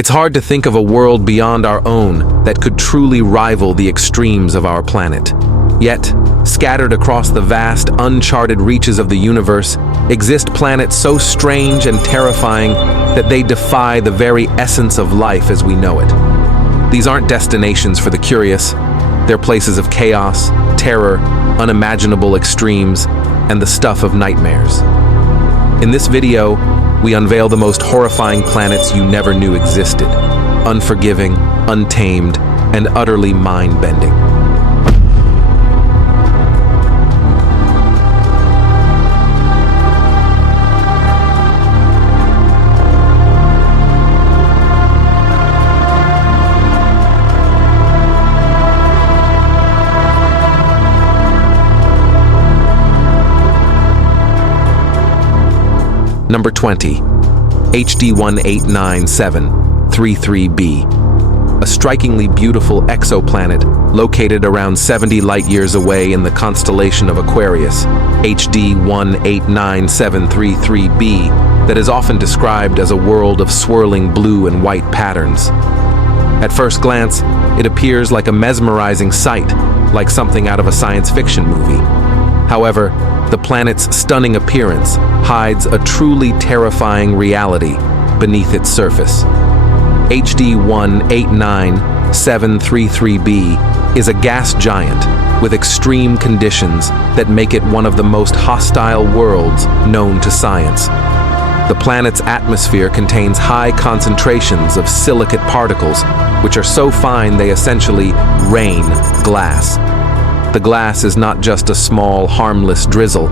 It's hard to think of a world beyond our own that could truly rival the extremes of our planet. Yet, scattered across the vast, uncharted reaches of the universe, exist planets so strange and terrifying that they defy the very essence of life as we know it. These aren't destinations for the curious. They're places of chaos, terror, unimaginable extremes, and the stuff of nightmares. In this video, we unveil the most horrifying planets you never knew existed, unforgiving, untamed, and utterly mind-bending. Number 20, HD 189733b, a strikingly beautiful exoplanet located around 70 light-years away in the constellation of Aquarius, HD 189733b, that is often described as a world of swirling blue and white patterns. At first glance, it appears like a mesmerizing sight, like something out of a science fiction movie. However, the planet's stunning appearance hides a truly terrifying reality beneath its surface. HD 189733b is a gas giant with extreme conditions that make it one of the most hostile worlds known to science. The planet's atmosphere contains high concentrations of silicate particles, which are so fine they essentially rain glass. The glass is not just a small, harmless drizzle.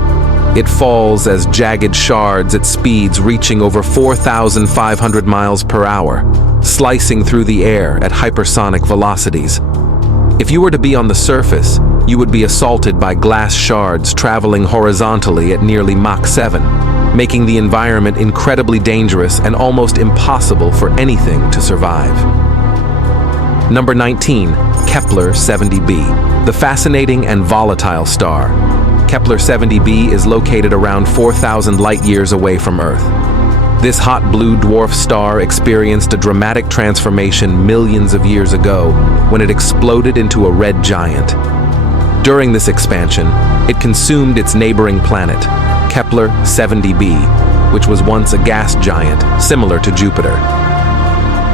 It falls as jagged shards at speeds reaching over 4,500 miles per hour, slicing through the air at hypersonic velocities. If you were to be on the surface, you would be assaulted by glass shards traveling horizontally at nearly Mach 7, making the environment incredibly dangerous and almost impossible for anything to survive. Number 19, Kepler 70b. The fascinating and volatile star. Kepler 70b is located around 4,000 light-years away from Earth. This hot blue dwarf star experienced a dramatic transformation millions of years ago when it exploded into a red giant. During this expansion, it consumed its neighboring planet, Kepler 70b, which was once a gas giant similar to Jupiter.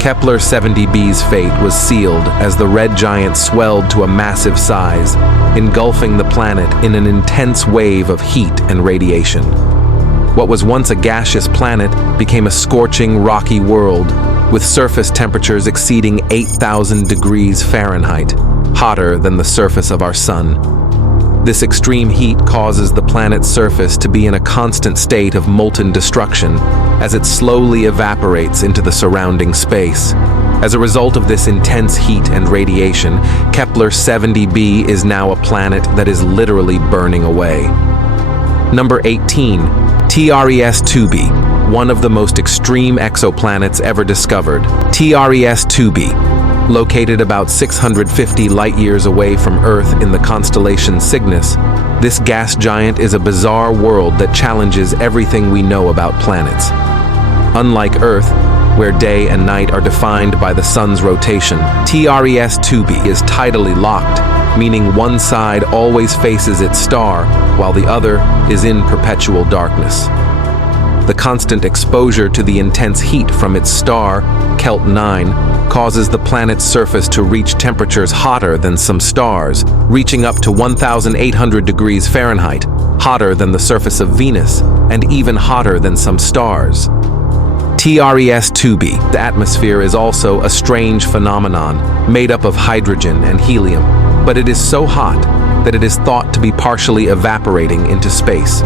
Kepler 70b's fate was sealed as the red giant swelled to a massive size, engulfing the planet in an intense wave of heat and radiation. What was once a gaseous planet became a scorching, rocky world, with surface temperatures exceeding 8,000 degrees Fahrenheit, hotter than the surface of our sun. This extreme heat causes the planet's surface to be in a constant state of molten destruction as it slowly evaporates into the surrounding space. As a result of this intense heat and radiation, Kepler 70b is now a planet that is literally burning away. Number 18, TRES-2b, one of the most extreme exoplanets ever discovered. TRES-2b, located about 650 light-years away from Earth in the constellation Cygnus, this gas giant is a bizarre world that challenges everything we know about planets. Unlike Earth, where day and night are defined by the sun's rotation, TRES-2b is tidally locked, meaning one side always faces its star while the other is in perpetual darkness. The constant exposure to the intense heat from its star, Kelt 9, causes the planet's surface to reach temperatures hotter than some stars, reaching up to 1,800 degrees Fahrenheit, hotter than the surface of Venus, and even hotter than some stars. TRES-2b, the atmosphere is also a strange phenomenon made up of hydrogen and helium, but it is so hot that it is thought to be partially evaporating into space.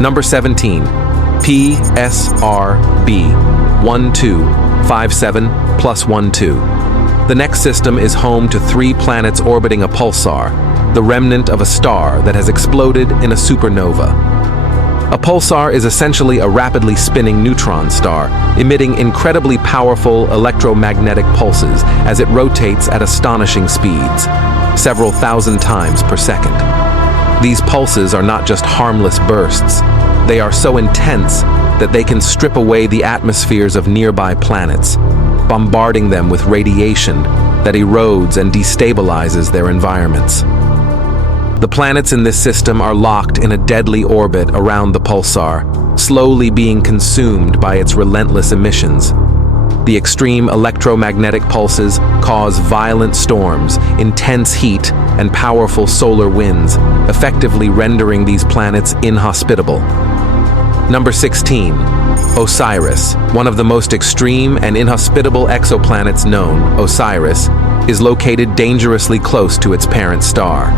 Number 17, PSR B1257+12. The next system is home to 3 planets orbiting a pulsar, the remnant of a star that has exploded in a supernova. A pulsar is essentially a rapidly spinning neutron star, emitting incredibly powerful electromagnetic pulses as it rotates at astonishing speeds, several thousand times per second. These pulses are not just harmless bursts. They are so intense that they can strip away the atmospheres of nearby planets, bombarding them with radiation that erodes and destabilizes their environments. The planets in this system are locked in a deadly orbit around the Pulsar, slowly being consumed by its relentless emissions. The extreme electromagnetic pulses cause violent storms, intense heat, and powerful solar winds, effectively rendering these planets inhospitable. Number 16. Osiris, one of the most extreme and inhospitable exoplanets known. Osiris is located dangerously close to its parent star.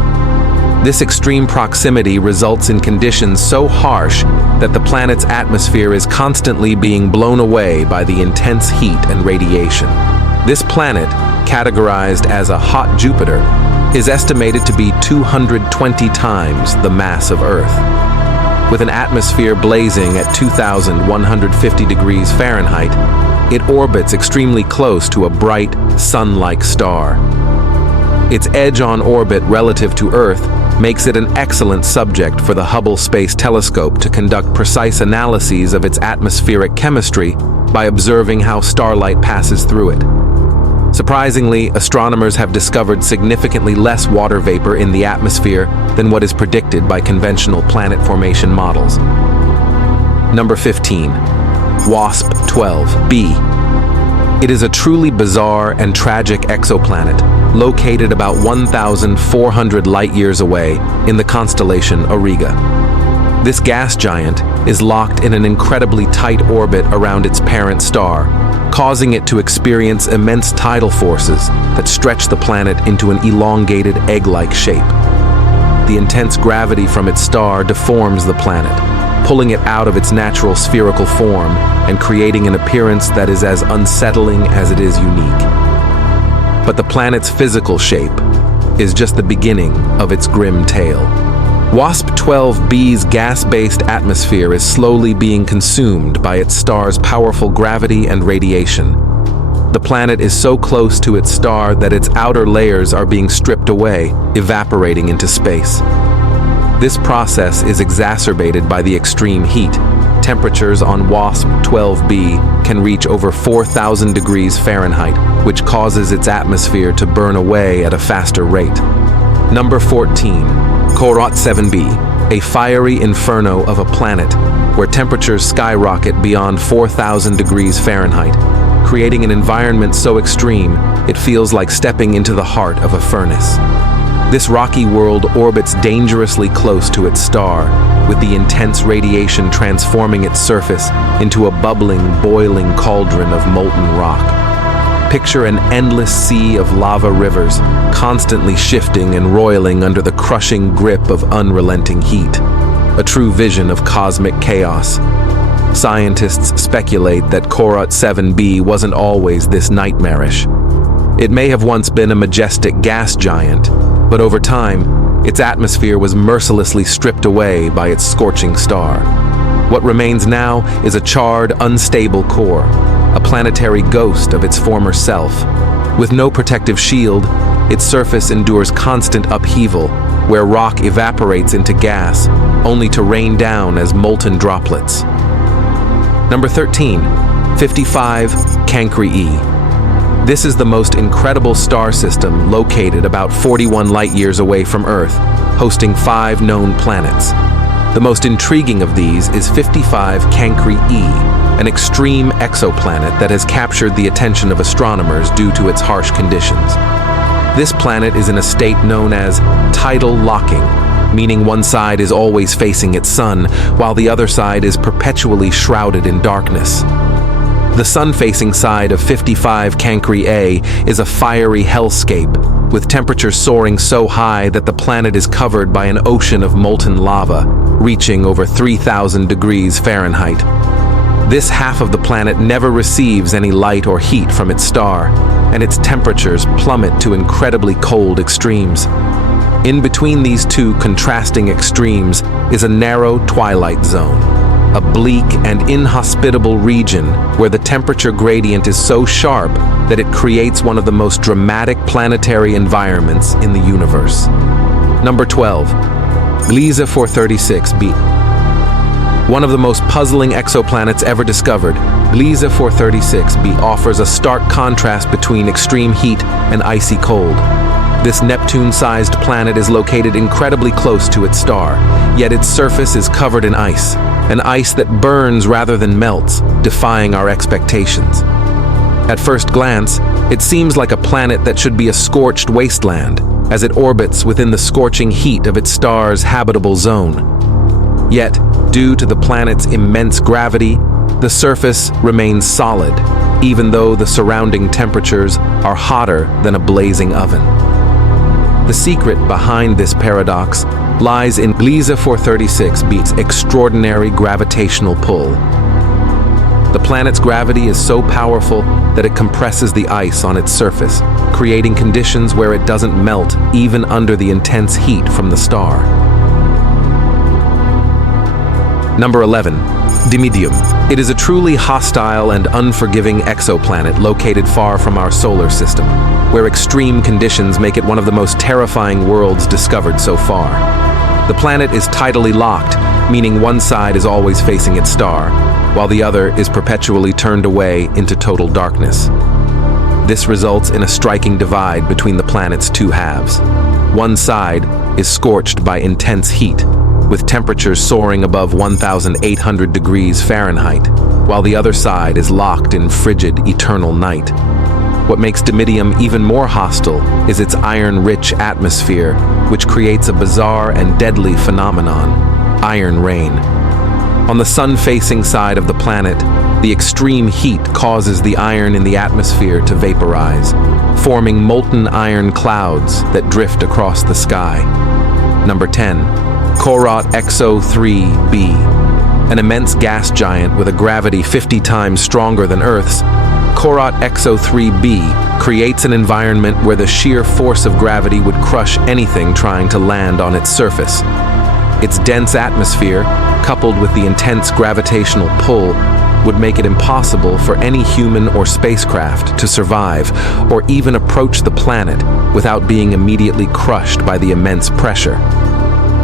This extreme proximity results in conditions so harsh that the planet's atmosphere is constantly being blown away by the intense heat and radiation. This planet, categorized as a hot Jupiter, is estimated to be 220 times the mass of Earth. With an atmosphere blazing at 2,150 degrees Fahrenheit, it orbits extremely close to a bright, sun-like star. Its edge on orbit relative to Earth makes it an excellent subject for the Hubble Space Telescope to conduct precise analyses of its atmospheric chemistry by observing how starlight passes through it. Surprisingly, astronomers have discovered significantly less water vapor in the atmosphere than what is predicted by conventional planet formation models. Number 15. WASP-12b. It is a truly bizarre and tragic exoplanet located about 1,400 light-years away in the constellation Auriga. This gas giant is locked in an incredibly tight orbit around its parent star, causing it to experience immense tidal forces that stretch the planet into an elongated egg-like shape. The intense gravity from its star deforms the planet, pulling it out of its natural spherical form and creating an appearance that is as unsettling as it is unique. But the planet's physical shape is just the beginning of its grim tale. WASP-12b's gas-based atmosphere is slowly being consumed by its star's powerful gravity and radiation. The planet is so close to its star that its outer layers are being stripped away, evaporating into space. This process is exacerbated by the extreme heat. Temperatures on WASP-12b can reach over 4,000 degrees Fahrenheit, which causes its atmosphere to burn away at a faster rate. Number 14. Horrifying, a fiery inferno of a planet where temperatures skyrocket beyond 4,000 degrees Fahrenheit, creating an environment so extreme it feels like stepping into the heart of a furnace. This rocky world orbits dangerously close to its star, with the intense radiation transforming its surface into a bubbling, boiling cauldron of molten rock. Picture an endless sea of lava rivers, constantly shifting and roiling under the crushing grip of unrelenting heat. A true vision of cosmic chaos. Scientists speculate that Horrifying wasn't always this nightmarish. It may have once been a majestic gas giant, but over time, its atmosphere was mercilessly stripped away by its scorching star. What remains now is a charred, unstable core, a planetary ghost of its former self. With no protective shield, its surface endures constant upheaval, where rock evaporates into gas, only to rain down as molten droplets. Number 13. 55 Cancri E. This is the most incredible star system located about 41 light-years away from Earth, hosting 5 known planets. The most intriguing of these is 55 Cancri E, an extreme exoplanet that has captured the attention of astronomers due to its harsh conditions. This planet is in a state known as tidal locking, meaning one side is always facing its sun, while the other side is perpetually shrouded in darkness. The sun-facing side of 55 Cancri A is a fiery hellscape, with temperatures soaring so high that the planet is covered by an ocean of molten lava, reaching over 3,000 degrees Fahrenheit. This half of the planet never receives any light or heat from its star, and its temperatures plummet to incredibly cold extremes. In between these two contrasting extremes is a narrow twilight zone, a bleak and inhospitable region where the temperature gradient is so sharp that it creates one of the most dramatic planetary environments in the universe. Number 12. Gliese 436b. One of the most puzzling exoplanets ever discovered, Gliese 436b offers a stark contrast between extreme heat and icy cold. This Neptune-sized planet is located incredibly close to its star, yet its surface is covered in ice, an ice that burns rather than melts, defying our expectations. At first glance, it seems like a planet that should be a scorched wasteland, as it orbits within the scorching heat of its star's habitable zone. Yet, due to the planet's immense gravity, the surface remains solid, even though the surrounding temperatures are hotter than a blazing oven. The secret behind this paradox lies in Gliese 436b's extraordinary gravitational pull. The planet's gravity is so powerful that it compresses the ice on its surface, creating conditions where it doesn't melt even under the intense heat from the star. Number 11. Dimidium. It is a truly hostile and unforgiving exoplanet located far from our solar system, where extreme conditions make it one of the most terrifying worlds discovered so far. The planet is tidally locked, meaning one side is always facing its star, while the other is perpetually turned away into total darkness. This results in a striking divide between the planet's two halves. One side is scorched by intense heat, with temperatures soaring above 1,800 degrees Fahrenheit, while the other side is locked in frigid, eternal night. What makes Dimidium even more hostile is its iron-rich atmosphere, which creates a bizarre and deadly phenomenon: iron rain. On the sun-facing side of the planet, the extreme heat causes the iron in the atmosphere to vaporize, forming molten iron clouds that drift across the sky. Number 10. Exo-3b. An immense gas giant with a gravity 50 times stronger than Earth's, Exo-3b creates an environment where the sheer force of gravity would crush anything trying to land on its surface. Its dense atmosphere, coupled with the intense gravitational pull, would make it impossible for any human or spacecraft to survive or even approach the planet without being immediately crushed by the immense pressure.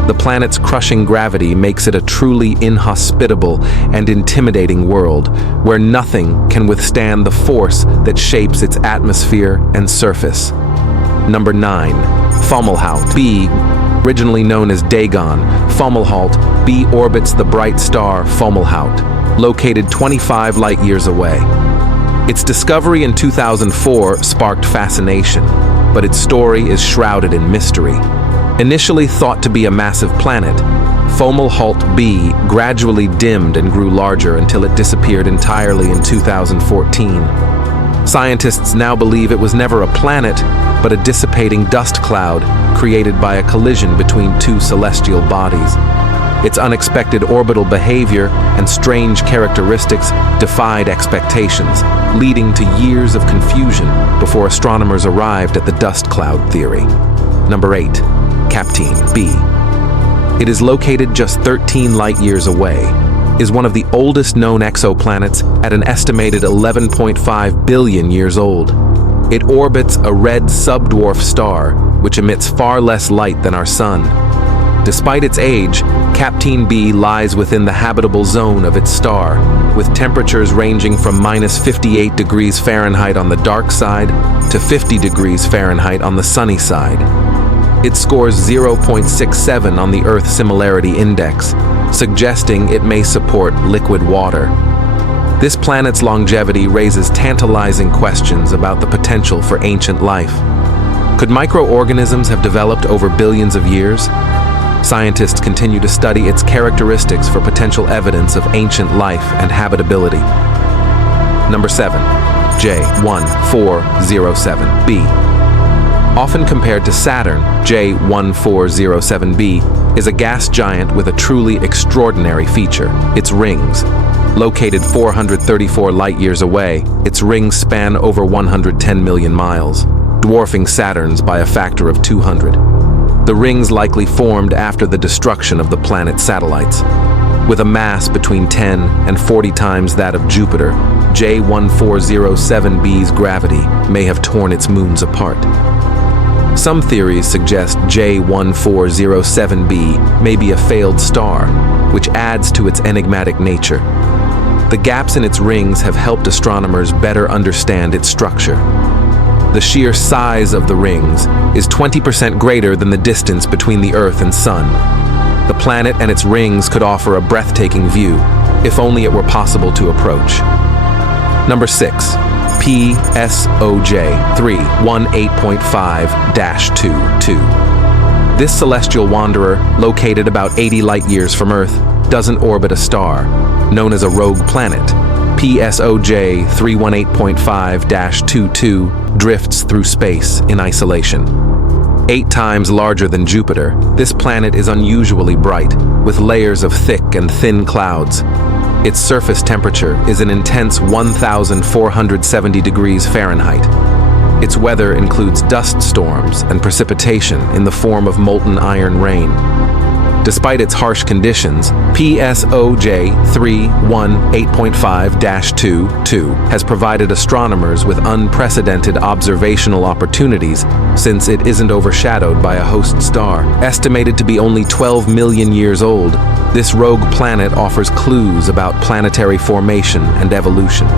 The planet's crushing gravity makes it a truly inhospitable and intimidating world, where nothing can withstand the force that shapes its atmosphere and surface. Number 9. Fomalhaut b. Originally known as Dagon, Fomalhaut b orbits the bright star Fomalhaut, located 25 light-years away. Its discovery in 2004 sparked fascination, but its story is shrouded in mystery. Initially thought to be a massive planet, Fomalhaut b gradually dimmed and grew larger until it disappeared entirely in 2014. Scientists now believe it was never a planet, but a dissipating dust cloud created by a collision between two celestial bodies. Its unexpected orbital behavior and strange characteristics defied expectations, leading to years of confusion before astronomers arrived at the dust cloud theory. Number 8. Kapteyn b. It is located just 13 light-years away, is one of the oldest known exoplanets at an estimated 11.5 billion years old. It orbits a red subdwarf star, which emits far less light than our sun. Despite its age, Kapteyn b lies within the habitable zone of its star, with temperatures ranging from -58 degrees Fahrenheit on the dark side to 50 degrees Fahrenheit on the sunny side. It scores 0.67 on the Earth Similarity Index, suggesting it may support liquid water. This planet's longevity raises tantalizing questions about the potential for ancient life. Could microorganisms have developed over billions of years? Scientists continue to study its characteristics for potential evidence of ancient life and habitability. Number 7. J1407b. Often compared to Saturn, J1407b is a gas giant with a truly extraordinary feature: its rings. Located 434 light-years away, its rings span over 110 million miles, dwarfing Saturn's by a factor of 200. The rings likely formed after the destruction of the planet's satellites. With a mass between 10 and 40 times that of Jupiter, J1407b's gravity may have torn its moons apart. Some theories suggest J1407b may be a failed star, which adds to its enigmatic nature. The gaps in its rings have helped astronomers better understand its structure. The sheer size of the rings is 20% greater than the distance between the Earth and Sun. The planet and its rings could offer a breathtaking view, if only it were possible to approach. Number 6. PSO J318.5-22. This celestial wanderer, located about 80 light-years from Earth, doesn't orbit a star, known as a rogue planet. PSO J318.5-22 drifts through space in isolation. 8 times larger than Jupiter, this planet is unusually bright, with layers of thick and thin clouds. Its surface temperature is an intense 1,470 degrees Fahrenheit. Its weather includes dust storms and precipitation in the form of molten iron rain. Despite its harsh conditions, PSO J318.5-22 has provided astronomers with unprecedented observational opportunities since it isn't overshadowed by a host star. Estimated to be only 12 million years old, this rogue planet offers clues about planetary formation and evolution.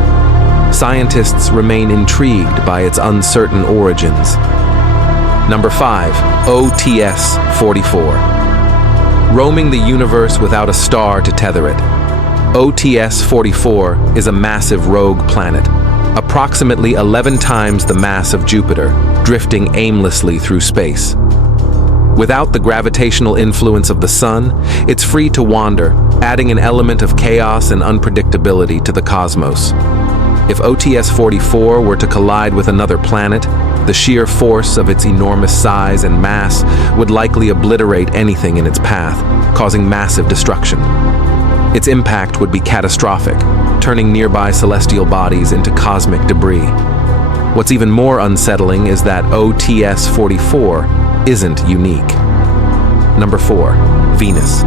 Scientists remain intrigued by its uncertain origins. Number 5. OTS-44. Roaming the universe without a star to tether it. OTS-44 is a massive rogue planet, approximately 11 times the mass of Jupiter, drifting aimlessly through space. Without the gravitational influence of the Sun, it's free to wander, adding an element of chaos and unpredictability to the cosmos. If OTS-44 were to collide with another planet, the sheer force of its enormous size and mass would likely obliterate anything in its path, causing massive destruction. Its impact would be catastrophic, turning nearby celestial bodies into cosmic debris. What's even more unsettling is that OTS-44 isn't unique. Number 4. Venus.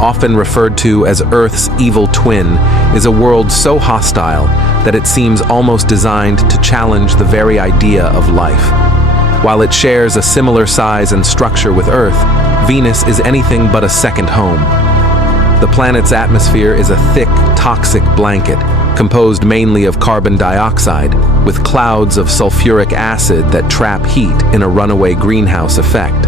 Often referred to as Earth's evil twin, is a world so hostile that it seems almost designed to challenge the very idea of life. While it shares a similar size and structure with Earth, Venus is anything but a second home. The planet's atmosphere is a thick, toxic blanket, composed mainly of carbon dioxide, with clouds of sulfuric acid that trap heat in a runaway greenhouse effect.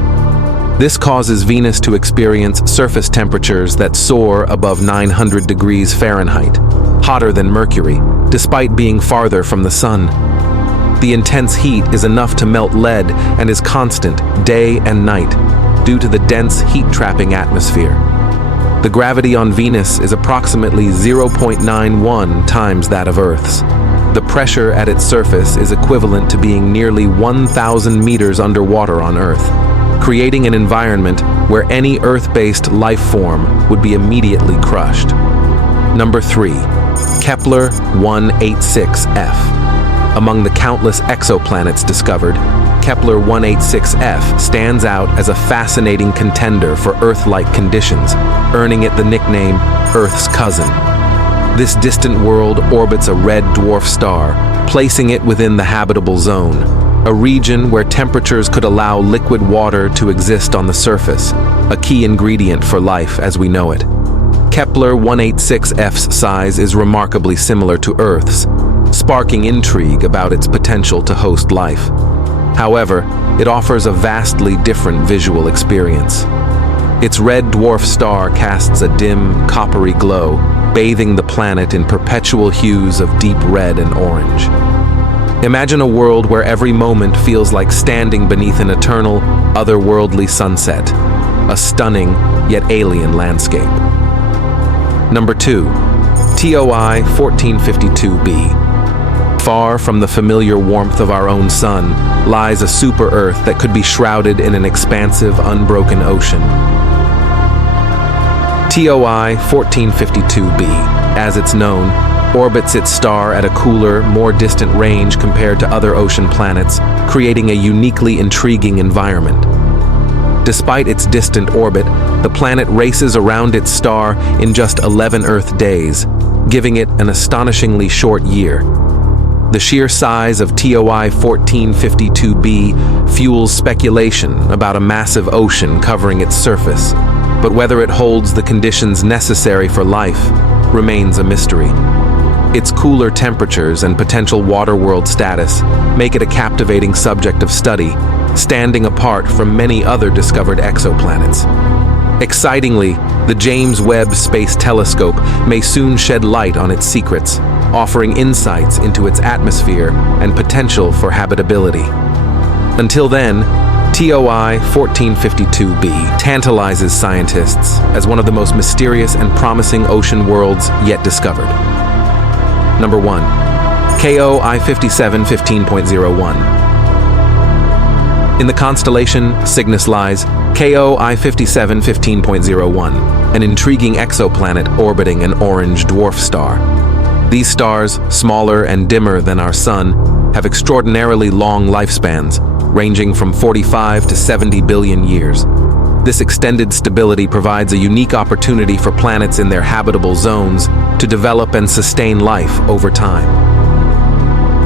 This causes Venus to experience surface temperatures that soar above 900 degrees Fahrenheit, hotter than Mercury, despite being farther from the Sun. The intense heat is enough to melt lead and is constant day and night due to the dense heat-trapping atmosphere. The gravity on Venus is approximately 0.91 times that of Earth's. The pressure at its surface is equivalent to being nearly 1,000 meters underwater on Earth, creating an environment where any Earth-based life form would be immediately crushed. Number 3. Kepler 186f. Among the countless exoplanets discovered, Kepler 186f stands out as a fascinating contender for Earth-like conditions, earning it the nickname Earth's cousin. This distant world orbits a red dwarf star, placing it within the habitable zone, a region where temperatures could allow liquid water to exist on the surface, a key ingredient for life as we know it. Kepler 186f's size is remarkably similar to Earth's, sparking intrigue about its potential to host life. However, it offers a vastly different visual experience. Its red dwarf star casts a dim, coppery glow, bathing the planet in perpetual hues of deep red and orange. Imagine a world where every moment feels like standing beneath an eternal, otherworldly sunset, a stunning yet alien landscape. Number 2. TOI 1452b. Far from the familiar warmth of our own sun lies a super-Earth that could be shrouded in an expansive, unbroken ocean. TOI 1452b, as it's known, orbits its star at a cooler, more distant range compared to other ocean planets, creating a uniquely intriguing environment. Despite its distant orbit, the planet races around its star in just 11 Earth days, giving it an astonishingly short year. The sheer size of TOI 1452b fuels speculation about a massive ocean covering its surface, but whether it holds the conditions necessary for life remains a mystery. Its cooler temperatures and potential water world status make it a captivating subject of study, standing apart from many other discovered exoplanets. Excitingly, the James Webb Space Telescope may soon shed light on its secrets, offering insights into its atmosphere and potential for habitability. Until then, TOI 1452b tantalizes scientists as one of the most mysterious and promising ocean worlds yet discovered. Number 1. KOI 5715.01. In the constellation Cygnus lies KOI 5715.01, an intriguing exoplanet orbiting an orange dwarf star. These stars, smaller and dimmer than our Sun, have extraordinarily long lifespans, ranging from 45 to 70 billion years. This extended stability provides a unique opportunity for planets in their habitable zones to develop and sustain life over time.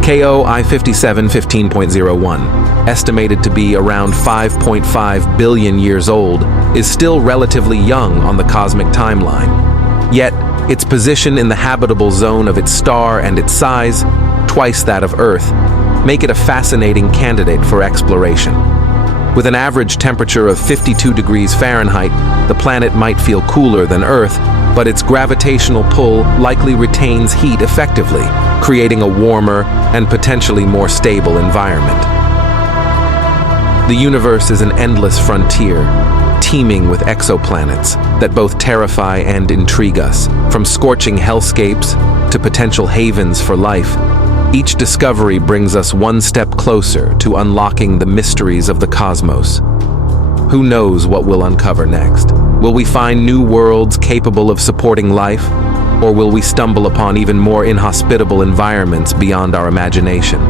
KOI 5715.01, estimated to be around 5.5 billion years old, is still relatively young on the cosmic timeline. Yet, its position in the habitable zone of its star and its size, twice that of Earth, make it a fascinating candidate for exploration. With an average temperature of 52 degrees Fahrenheit, the planet might feel cooler than Earth, but its gravitational pull likely retains heat effectively, creating a warmer and potentially more stable environment. The universe is an endless frontier, teeming with exoplanets that both terrify and intrigue us. From scorching hellscapes to potential havens for life, each discovery brings us one step closer to unlocking the mysteries of the cosmos. Who knows what we'll uncover next? Will we find new worlds capable of supporting life? Or will we stumble upon even more inhospitable environments beyond our imagination?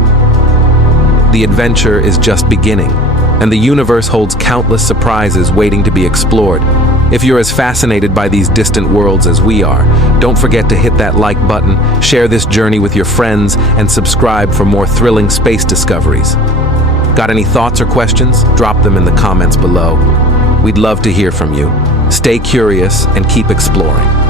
The adventure is just beginning, and the universe holds countless surprises waiting to be explored. If you're as fascinated by these distant worlds as we are, don't forget to hit that like button, share this journey with your friends, and subscribe for more thrilling space discoveries. Got any thoughts or questions? Drop them in the comments below. We'd love to hear from you. Stay curious and keep exploring.